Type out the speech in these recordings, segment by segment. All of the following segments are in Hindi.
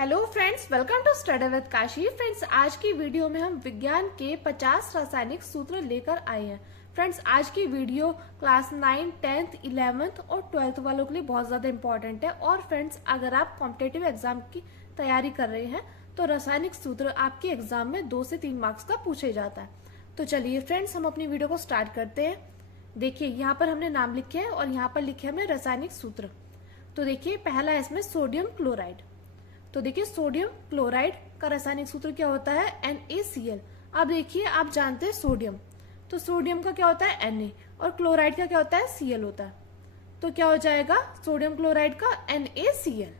Hello friends, welcome to study with Kashi. Friends, आज की वीडियो में हम विज्ञान के 50 रासायनिक सूत्र लेकर आए हैं। फ्रेंड्स, आज की वीडियो क्लास 9, 10th, 11th और 12th वालों के लिए बहुत ज़्यादा इंपॉर्टेंट है। और फ्रेंड्स, अगर आप कॉम्पिटेटिव एग्जाम की तैयारी कर रहे हैं तो रासायनिक सूत्र आपके एग्जाम में 2 से 3 मार्क्स का पूछे जाता है। तो चलिए फ्रेंड्स, हम अपनी वीडियो को स्टार्ट करते हैं। देखिए, यहाँ पर हमने नाम लिखे हैं और यहाँ पर लिखे हमने रासायनिक सूत्र। तो देखिए, पहला है इसमें सोडियम क्लोराइड। तो देखिए, सोडियम क्लोराइड का रासायनिक सूत्र क्या होता है? NaCl। अब देखिए, आप जानते हैं सोडियम, तो सोडियम का क्या होता है? Na, और क्लोराइड का क्या होता है? Cl होता है। तो क्या हो जाएगा सोडियम क्लोराइड का? NaCl।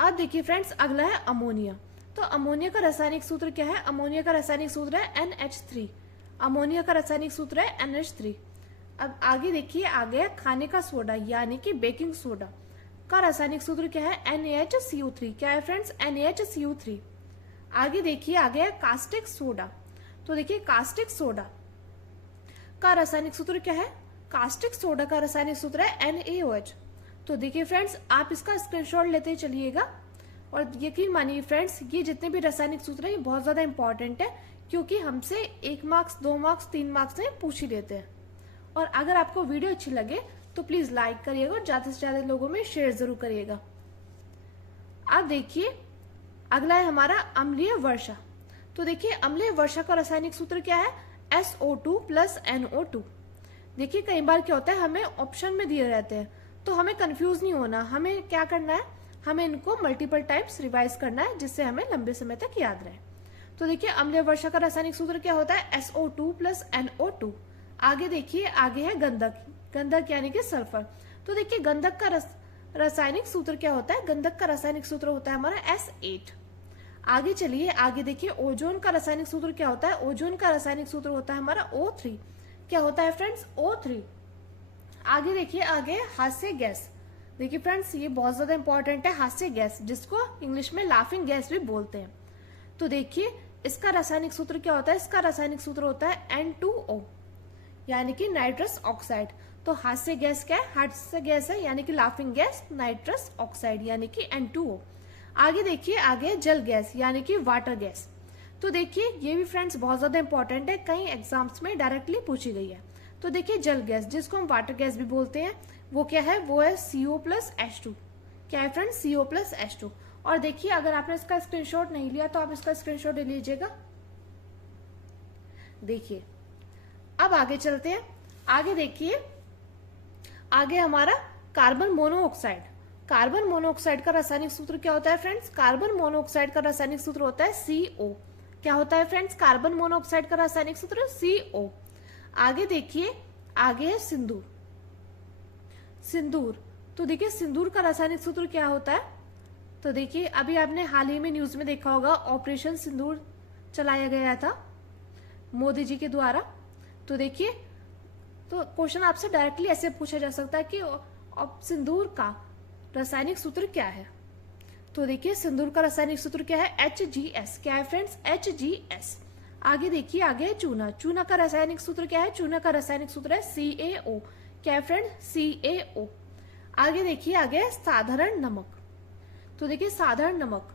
अब देखिए फ्रेंड्स, अगला है अमोनिया। तो अमोनिया का रासायनिक सूत्र क्या है? अमोनिया का रासायनिक सूत्र है NH3। अमोनिया का रासायनिक सूत्र है NH3। अब आगे देखिए, आ गया खाने का सोडा यानी कि बेकिंग सोडा का रासायनिक सूत्र क्या है? NaHCO3। क्या है फ्रेंड्स? NaHCO3। आगे देखिए, आ गया कास्टिक सोडा। तो देखिए, कास्टिक सोडा का रासायनिक सूत्र क्या है? कास्टिक सोडा का रासायनिक सूत्र है NaOH। तो देखिए फ्रेंड्स, आप इसका स्क्रीनशॉट लेते चलिएगा और यकीन मानिए फ्रेंड्स, ये जितने भी रासायनिक सूत्र है ये बहुत ज्यादा इंपॉर्टेंट है, क्योंकि हमसे 1 मार्क्स, 2 मार्क्स, 3 मार्क्स में पूछ ही लेते हैं। और अगर आपको वीडियो अच्छी लगे तो प्लीज लाइक करिएगा और ज्यादा से ज्यादा लोगों में शेयर जरूर करिएगा। अब देखिए, अगला है हमारा अम्लीय वर्षा। तो देखिए, अम्लीय वर्षा का रासायनिक सूत्र क्या है? SO2 plus NO2। देखिए, कई बार क्या होता है, हमें ऑप्शन में दिए रहते हैं तो हमें कंफ्यूज नहीं होना। हमें क्या करना है? हमें इनको मल्टीपल टाइम्स रिवाइज करना है, जिससे हमें लंबे समय तक याद रहे। तो देखिए, अम्लीय वर्षा का रासायनिक सूत्र क्या होता है? SO2 plus NO2। आगे देखिए, आगे है गंधक। गंधक यानी कि सल्फर। तो देखिए, गंधक का रासायनिक सूत्र क्या होता है? गंधक का रासायनिक सूत्र होता है हमारा S8। आगे चलिए, आगे देखिए, ओजोन का रासायनिक सूत्र क्या होता है? ओजोन का रासायनिक सूत्र होता है हमारा O3। क्या होता है फ्रेंड्स? O3। आगे देखिए, आगे हास्य गैस। देखिए फ्रेंड्स, ये बहुत ज्यादा इंपॉर्टेंट है, हास्य गैस, जिसको इंग्लिश में लाफिंग गैस भी बोलते हैं। तो देखिए, इसका रासायनिक सूत्र क्या होता है? इसका रासायनिक सूत्र होता है N2O यानी कि नाइट्रस ऑक्साइड। तो हास्य गैस क्या है? हास्य गैस है यानी कि लाफिंग गैस, नाइट्रस ऑक्साइड यानी कि N2O। आगे देखिए, आगे जल गैस यानी कि वाटर गैस। तो देखिए, ये भी फ्रेंड्स बहुत ज्यादा इंपॉर्टेंट है, कई एग्जाम्स में डायरेक्टली पूछी गई है। तो देखिए, जल गैस, जिसको हम वाटर गैस भी बोलते हैं, वो क्या है? वो है CO प्लस H2। क्या है फ्रेंड्स? CO plus H2। और देखिए, अगर आपने इसका स्क्रीनशॉट नहीं लिया तो आप इसका स्क्रीनशॉट ले लीजिएगा। देखिए, अब आगे चलते हैं। आगे देखिए, आगे हमारा कार्बन मोनोऑक्साइड। कार्बन मोनोऑक्साइड का रासायनिक सूत्र क्या होता है फ्रेंड्स? कार्बन मोनोऑक्साइड का रासायनिक सूत्र होता है CO। क्या होता है फ्रेंड्स? कार्बन मोनोऑक्साइड का रासायनिक सूत्र CO। आगे देखिए, आगे है सिंदूर। सिंदूर। तो देखिए, सिंदूर का रासायनिक सूत्र क्या होता है? तो देखिए, अभी आपने हाल ही में न्यूज में देखा होगा, ऑपरेशन सिंदूर चलाया गया था मोदी जी के द्वारा। तो देखिए, तो क्वेश्चन आपसे डायरेक्टली ऐसे पूछा जा सकता है कि सिंदूर का रासायनिक सूत्र क्या है? तो देखिए, सिंदूर का रासायनिक सूत्र क्या है? HGS। क्या है फ्रेंड्स? HGS। आगे देखिए, आगे है चूना। चूना का रासायनिक सूत्र क्या है? चूना का रासायनिक सूत्र है CaO। क्या है फ्रेंड्स? CaO। आगे देखिए, आगे है साधारण नमक। तो देखिए, साधारण नमक,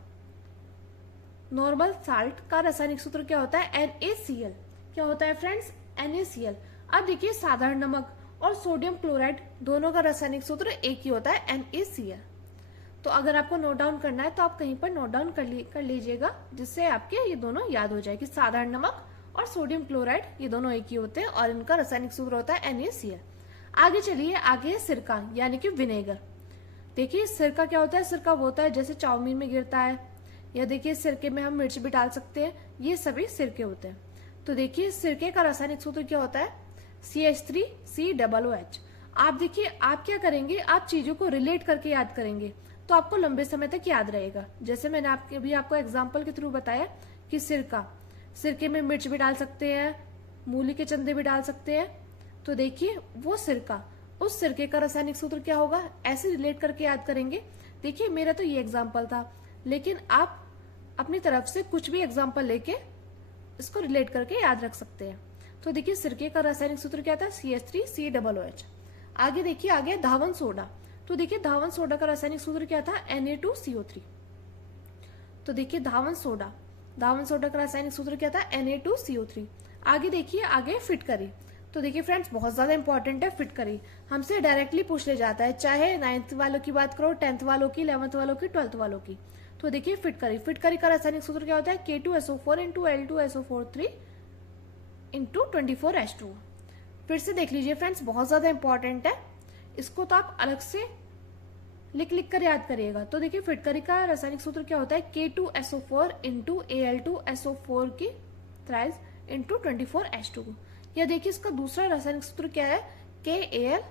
नॉर्मल साल्ट का रासायनिक सूत्र क्या होता है? NaCl। क्या होता है फ्रेंड्स? NaCl। अब देखिए, साधारण नमक और सोडियम क्लोराइड दोनों का रासायनिक सूत्र एक ही होता है, NaCl। तो अगर आपको नोट डाउन करना है तो आप कहीं पर नोट डाउन कर लीजिएगा, जिससे आपके ये दोनों याद हो जाए कि साधारण नमक और सोडियम क्लोराइड ये दोनों एक ही होते हैं और इनका रासायनिक सूत्र होता है NaCl। आगे चलिए, आगे है सिरका यानी कि विनेगर। देखिए, सिरका क्या होता है? सिरका वो होता है जैसे चाउमीन में गिरता है, या देखिए सिरके में हम मिर्च भी डाल सकते हैं, ये सभी सिरके होते हैं। तो देखिए, सिरके का रासायनिक सूत्र क्या होता है? CH3COOH। आप देखिए, आप क्या करेंगे? आप चीजों को रिलेट करके याद करेंगे तो आपको लंबे समय तक याद रहेगा। जैसे मैंने आपको एग्जांपल के थ्रू बताया कि सिरके में मिर्च भी डाल सकते हैं, मूली के चंदे भी डाल सकते हैं। तो देखिए, वो सिरका, उस सिरके का रासायनिक सूत्र क्या होगा? ऐसे रिलेट करके याद करेंगे। देखिए, मेरा तो ये एग्जाम्पल था, लेकिन आप अपनी तरफ से कुछ भी एग्जाम्पल लेके इसको रिलेट करके याद रख सकते हैं। तो देखिए, सिरके का रासायनिक सूत्र क्या था? CH3COOH। आगे देखिए, आगे धावन सोडा। तो देखिए, धावन सोडा का रासायनिक सूत्र क्या था? Na2CO3। तो देखिए धावन सोडा का रासायनिक सूत्र क्या था, Na2CO3। आगे देखिए, आगे फिटकरी। तो देखिए फ्रेंड्स, बहुत ज्यादा इंपॉर्टेंट है फिटकरी। हमसे डायरेक्टली पूछ ले जाता है, चाहे 9th वालों की बात करो, 10th वालों की, 11th वालों की, 12th वालों की। तो देखिए फिटकरी का रासायनिक सूत्र क्या होता है, K2SO4 into L2SO4 into 24H2। फिर से देख लीजिए फ्रेंड्स, बहुत ज्यादा इंपॉर्टेंट है, इसको तो आप अलग से लिख कर याद करिएगा। तो देखिए फिटकरी का रासायनिक सूत्र क्या होता है, K2SO4 इंटू Al2SO4 की थ्राइस इंटू 24H2। या देखिए इसका दूसरा रासायनिक सूत्र क्या है, KAl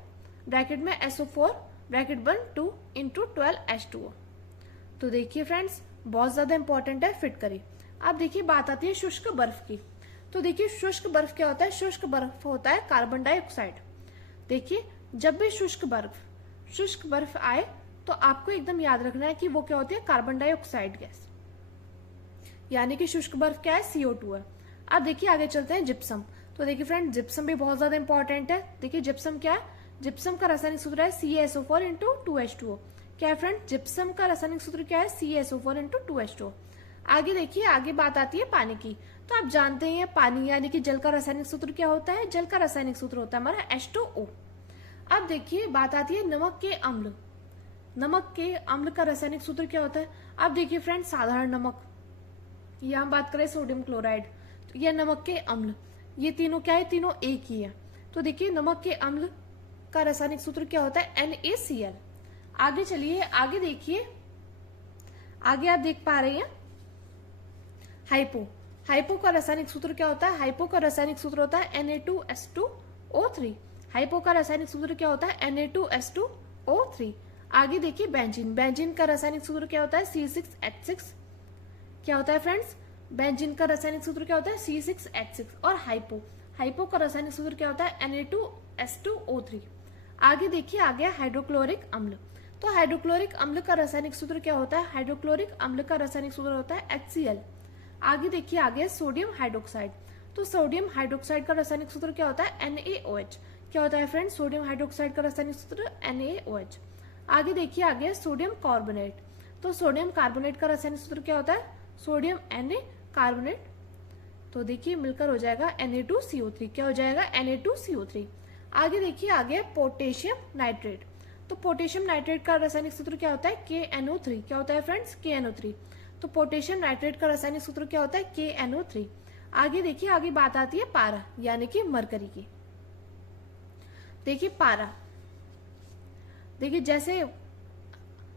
ब्रैकेट में SO4 ब्रैकेट बन 2 इंटू 12H2। तो देखिए फ्रेंड्स, बहुत ज्यादा इंपॉर्टेंट है फिटकरी। अब देखिए बात आती है शुष्क बर्फ की। तो देखिए शुष्क बर्फ क्या होता है, शुष्क बर्फ होता है कार्बन डाइऑक्साइड। देखिए जब भी शुष्क बर्फ आए तो आपको एकदम याद रखना है कि वो क्या होती है, कार्बन डाइऑक्साइड गैस, यानी कि शुष्क बर्फ क्या है, CO2 है। अब देखिए आगे चलते हैं जिप्सम। तो देखिए फ्रेंड, जिप्सम भी बहुत ज्यादा इंपॉर्टेंट है। देखिए जिप्सम क्या है, जिप्सम का रासायनिक सूत्र है CaSO4 इंटू 2H2O। क्या है फ्रेंड, जिप्सम का रासायनिक सूत्र क्या है, CaSO4 इंटू 2H2O। आगे देखिए, आगे बात आती है पानी की। तो आप जानते हैं पानी यानी कि जल का रासायनिक सूत्र क्या होता है, जल का रासायनिक सूत्र होता है हमारा H2O। अब देखिए बात आती है नमक के अम्ल का रासायनिक सूत्र क्या होता है। अब देखिए फ्रेंड, साधारण नमक, या हम बात करें सोडियम क्लोराइड, तो यह नमक के अम्ल, ये तीनों क्या है, तीनों एक ही है। तो देखिए नमक के अम्ल का रासायनिक सूत्र क्या होता है, NaCl। आगे चलिए, आगे देखिए, आगे आप देख पा रहे हैं हाइपो का रासायनिक सूत्र क्या होता है, हाइपो का रासायनिक सूत्र होता है Na2S2O3। हाइपो का रासायनिक सूत्र क्या होता है, Na2S2O3। आगे देखिए बेंजीन का रासायनिक सूत्र क्या होता है, C6H6। क्या होता है फ्रेंड्स, बेंजीन का रासायनिक सूत्र क्या होता है, C6H6। और हाइपो का रासायनिक सूत्र क्या होता है, Na2S2O3। आगे देखिए, आ गया हाइड्रोक्लोरिक अम्ल। तो हाइड्रोक्लोरिक अम्ल का रासायनिक सूत्र क्या होता है, हाइड्रोक्लोरिक अम्ल का रासायनिक सूत्र होता है HCl। आगे देखिए, आ गया सोडियम हाइड्रोक्साइड। तो सोडियम हाइड्रोक्साइड का रासायनिक सूत्र क्या होता है, NaOH। क्या होता है फ्रेंड्स, सोडियम हाइड्रोक्साइड का रासायनिक सूत्र NaOH। आगे देखिए, आ गया सोडियम कार्बोनेट। तो सोडियम कार्बोनेट का रासायनिक सूत्र क्या होता है, सोडियम Na कार्बोनेट। तो देखिए मिलकर हो जाएगा Na2CO3। क्या हो जाएगा, Na2CO3। आगे देखिए, आ गया पोटेशियम नाइट्रेट। तो पोटेशियम नाइट्रेट का रासायनिक सूत्र क्या होता है, KNO3। क्या होता है फ्रेंड्स, KNO3। तो पोटेशियम नाइट्रेट का रासायनिक सूत्र क्या होता है, KNO3। आगे देखिए, आगे बात आती है पारा यानी कि मरकरी की। देखिए पारा, देखिए जैसे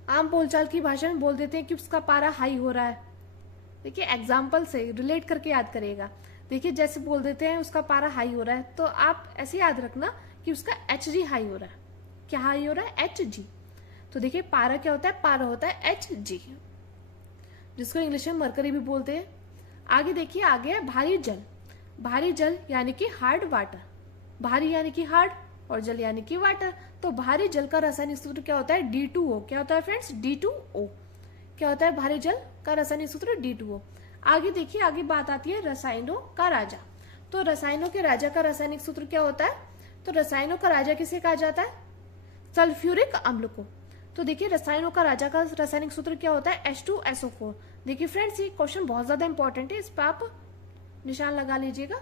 आम बोलचाल की भाषा में बोल देते हैं कि उसका पारा हाई हो रहा है। देखिए एग्जाम्पल से रिलेट करके याद करिएगा। देखिए जैसे बोल देते हैं उसका पारा हाई हो रहा है, तो आप ऐसे याद रखना कि उसका Hg हाई हो रहा है। क्या हाई हो रहा है, Hg। तो देखिए पारा क्या होता है, पारा होता है Hg, जिसको इंग्लिश में मरकरी भी बोलते हैं। आगे देखिए, आ गया भारी जल यानी कि हार्ड वाटर। भारी यानी कि हार्ड और जल यानी कि वाटर। तो भारी जल का रासायनिक सूत्र क्या होता है, D2O। क्या होता है फ्रेंड्स, D2O। क्या होता है भारी जल का रासायनिक सूत्र, D2O। आगे देखिए, आगे बात आती है रसायनों का राजा। तो रसायनों के राजा का रासायनिक सूत्र क्या होता है, तो रसायनों का राजा किसे कहा जाता है, सल्फ्यूरिक अम्ल को। तो देखिए रसायनों का राजा का रासायनिक सूत्र क्या होता है, H2SO4। देखिए फ्रेंड्स, ये क्वेश्चन बहुत ज्यादा इंपॉर्टेंट है, इस पर आप निशान लगा लीजिएगा।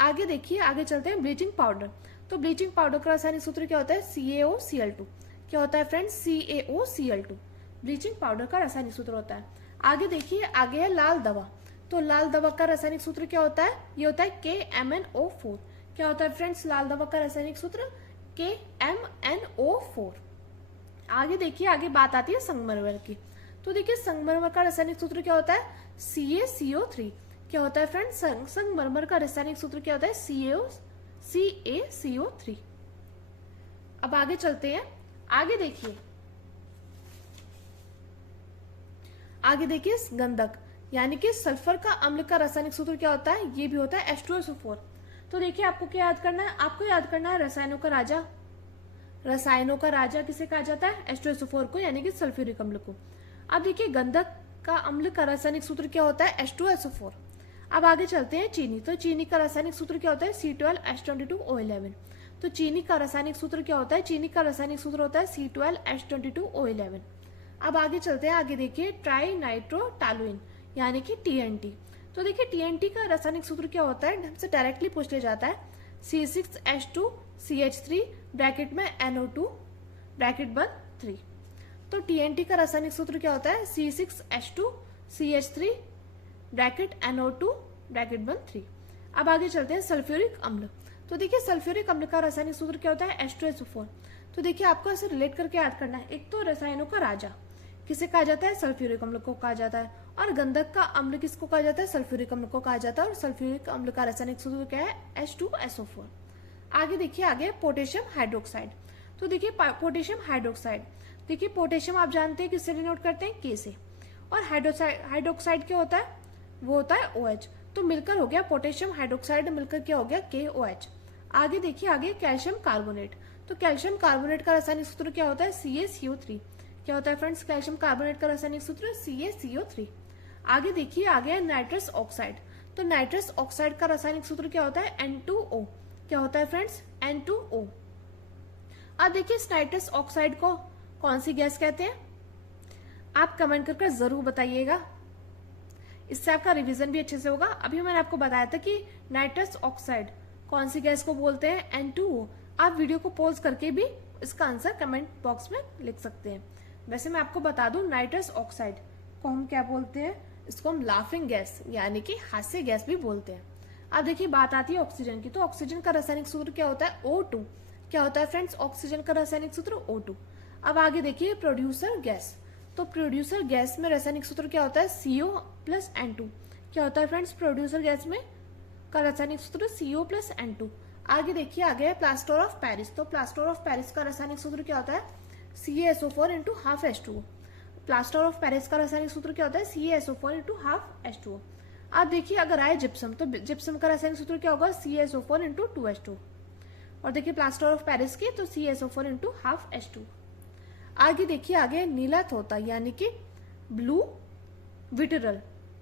आगे देखिए, आगे चलते हैं ब्लीचिंग पाउडर। तो ब्लीचिंग पाउडर का रासायनिक सूत्र क्या होता है, CaOCl2। क्या होता है फ्रेंड्स, CaOCl2 ब्लीचिंग पाउडर का रासायनिक सूत्र होता है। आगे देखिए, आगे है लाल दवा। तो लाल दवा का रासायनिक सूत्र क्या होता है, ये होता है KMnO4। क्या होता है फ्रेंड्स, लाल दवा का रासायनिक सूत्र KMnO4। आगे देखिए, आगे बात आती है संगमरमर की। तो देखिए संगमरमर का रासायनिक सूत्र क्या होता है, CaCO3। क्या होता है फ्रेंड्स, संगमरमर का रासायनिक सूत्र क्या होता है, CaCO3। अब आगे चलते हैं, आगे देखिए गंधक यानी कि सल्फर का अम्ल का रासायनिक सूत्र क्या होता है, ये भी होता है H2SO4। तो देखिए आपको क्या याद करना है, आपको याद करना है रसायनों का राजा। रसायनों का राजा किसे कहा जाता है, H2SO4 को, यानी कि सल्फ्यूरिक अम्ल को। अब देखिए गंधक का अम्ल का रासायनिक सूत्र क्या होता है, H2SO4। अब आगे चलते हैं चीनी। तो चीनी का रासायनिक सूत्र क्या होता है, C12H22O11। तो चीनी का रासायनिक सूत्र क्या होता है, चीनी का रासायनिक सूत्र होता है C12H22O11। अब आगे चलते हैं, आगे देखिए ट्राई नाइट्रोटालुइन। यानी कि TNT। तो देखिए TNT का रासायनिक सूत्र क्या होता है, हमसे डायरेक्टली पूछ लिया जाता है C6H2CH3 ब्रैकेट में NO2 ब्रैकेट बंद 3। तो TNT का रासायनिक सूत्र क्या होता है C6H2CH3 ब्रैकेट NO2 ब्रैकेट बंद 3। अब आगे चलते हैं सल्फ्यूरिक अम्ल। तो देखिए सल्फ्यूरिक अम्ल का रासायनिक सूत्र क्या होता है H2SO4। तो देखिए आपको ऐसे रिलेट करके याद करना है, एक तो रसायनों का राजा किसे कहा जाता है, सल्फ्यूरिक अम्ल को कहा जाता है, और गंधक का अम्ल किसको कहा जाता है, सल्फ्यूरिक अम्ल को कहा जाता है। और सल्फ्यूरिक अम्ल का रासायनिक सूत्र क्या है H2SO4। आगे देखिए आगे पोटेशियम हाइड्रोक्साइड। तो देखिए पोटेशियम हाइड्रोक्साइड, देखिए पोटेशियम आप जानते हैं किससे डिनोट करते हैं, K से, और हाइड्रोक्साइड क्या होता है, वो होता है OH। तो मिलकर हो गया पोटेशियम हाइड्रोक्साइड, मिलकर क्या हो गया KOH। आगे देखिए आगे कैल्शियम कार्बोनेट। तो कैल्शियम कार्बोनेट का रासायनिक सूत्र क्या होता है CaCO3। क्या होता है फ्रेंड्स कैल्शियम कार्बोनेट का रासायनिक सूत्र CaCO3। आगे देखिए आगे नाइट्रस ऑक्साइड। तो नाइट्रस ऑक्साइड का रासायनिक सूत्र क्या होता है N2O। क्या होता है फ्रेंड्स N2O। अब देखिए इस नाइट्रस ऑक्साइड को कौन सी गैस कहते हैं, आप कमेंट करके जरूर बताइएगा, इससे आपका रिवीजन भी अच्छे से होगा। अभी मैंने आपको बताया था कि नाइट्रस ऑक्साइड कौन सी गैस को बोलते हैं N2O। आप वीडियो को पॉज करके भी इसका आंसर कमेंट बॉक्स में लिख सकते हैं। वैसे मैं आपको बता दूं नाइट्रस ऑक्साइड को हम क्या बोलते हैं, इसको हम लाफिंग गैस यानी कि हास्य गैस भी बोलते हैं। अब देखिए बात आती है ऑक्सीजन की। तो ऑक्सीजन का रासायनिक सूत्र क्या होता है O2। क्या होता है फ्रेंड्स ऑक्सीजन का रासायनिक सूत्र O2। अब आगे देखिए प्रोड्यूसर गैस। तो प्रोड्यूसर गैस में रासायनिक सूत्र क्या होता है CO+N2। क्या होता है फ्रेंड्स प्रोड्यूसर गैस में का रासायनिक सूत्र CO+N2। आगे देखिए आगे है प्लास्टर ऑफ पेरिस। तो प्लास्टर ऑफ पेरिस का रासायनिक सूत्र क्या होता है CaSO4 × 12H2O। Plaster of Paris का रासायनिक सूत्र क्या होता है CaSO4 × 12H2O। अब देखिए अगर आए जिप्सम, तो जिप्सम का रासायनिक सूत्र क्या होगा CaSO4 × 2H2। और देखिए प्लास्टर ऑफ पेरिस की तो CaSO4 × 12H2। आगे देखिए आगे नीला तोता यानी कि ब्लू विटरल।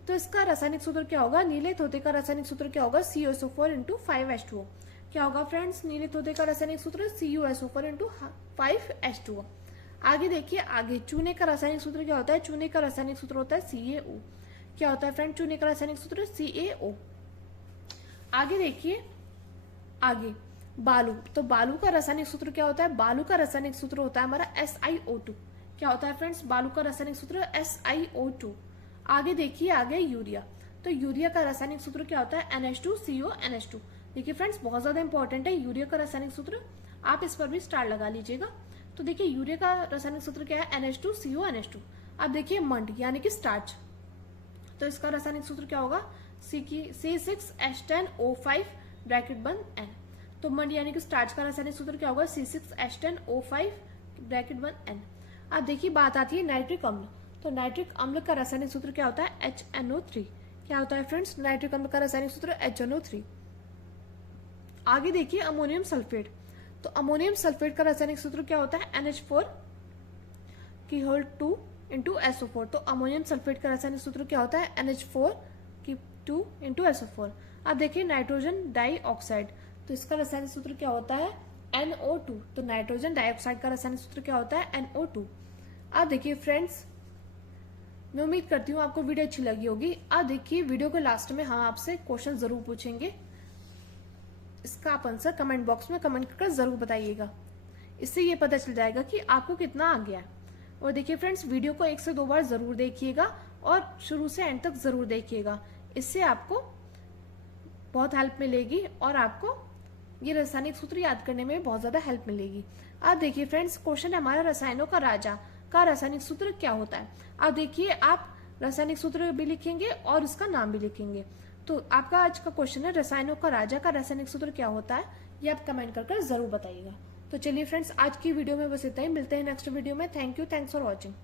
तो इसका रासायनिक सूत्र क्या होगा, नीले तोते का रासायनिक सूत्र क्या होगा CuSO4 × 5H2O। क्या होगा फ्रेंड्स नीले तोते का रासायनिक सूत्र CuSO4 × 5H2O। आगे देखिए आगे चूने का रासायनिक सूत्र क्या होता है, चूने का रासायनिक सूत्र होता है CaO। क्या होता है फ्रेंड चूने का रासायनिक सूत्र CaO। आगे देखिए आगे बालू। तो बालू का रासायनिक सूत्र क्या होता है, बालू का रासायनिक सूत्र होता है हमारा SiO2। क्या होता है फ्रेंड्स बालू का रासायनिक सूत्र SiO2। आगे देखिए आगे यूरिया। तो यूरिया का रासायनिक सूत्र क्या होता है NH2CO NH2। देखिए फ्रेंड्स बहुत ज्यादा इंपॉर्टेंट है यूरिया का रासायनिक सूत्र, आप इस पर भी स्टार लगा लीजिएगा। तो देखिए यूरिया का रासायनिक सूत्र क्या है NH2CO NH2। अब देखिए मंड यानी कि स्टार्च। तो इसका रासायनिक सूत्र क्या होगा C6H10O5 ब्रैकेट बंद N। तो मंड यानी कि स्टार्च का रासायनिक सूत्र क्या होगा C6H10O5 ब्रैकेट बंद N। अब देखिए बात आती है नाइट्रिक अम्ल। तो नाइट्रिक अम्ल का रासायनिक सूत्र क्या होता है HNO3। क्या होता है फ्रेंड्स नाइट्रिक अम्ल का रासायनिक सूत्र HNO3। आगे देखिए अमोनियम सल्फेट। तो अमोनियम सल्फेट का रासायनिक सूत्र क्या होता है NH4 2 × SO4। तो अमोनियम सल्फेट का रासायनिक सूत्र क्या होता है NH4 2 × SO4। अब देखिए नाइट्रोजन डाइऑक्साइड। तो इसका रासायनिक सूत्र क्या होता है NO2। तो नाइट्रोजन डाइऑक्साइड का रासायनिक सूत्र क्या होता है NO2। अब देखिए फ्रेंड्स मैं उम्मीद करती हूँ आपको वीडियो अच्छी लगी होगी। अब देखिए वीडियो के लास्ट में हम आपसे क्वेश्चन जरूर पूछेंगे, इसका आप आंसर कमेंट बॉक्स में कमेंट करके जरूर बताइएगा, इससे ये पता चल जाएगा कि आपको कितना आ गया है। और देखिए फ्रेंड्स वीडियो को 1 से 2 बार जरूर देखिएगा और शुरू से एंड तक जरूर देखिएगा, इससे आपको बहुत हेल्प मिलेगी और आपको ये रासायनिक सूत्र याद करने में बहुत ज्यादा हेल्प मिलेगी। अब देखिए फ्रेंड्स क्वेश्चन है हमारा रसायनों का राजा का रासायनिक सूत्र क्या होता है। अब देखिए आप रासायनिक सूत्र भी लिखेंगे और उसका नाम भी लिखेंगे। तो आपका आज का क्वेश्चन है रसायनों का राजा का रासायनिक सूत्र क्या होता है, ये आप कमेंट करके जरूर बताइएगा। तो चलिए फ्रेंड्स आज की वीडियो में बस इतना ही, मिलते हैं नेक्स्ट वीडियो में। Thank you, thanks for watching.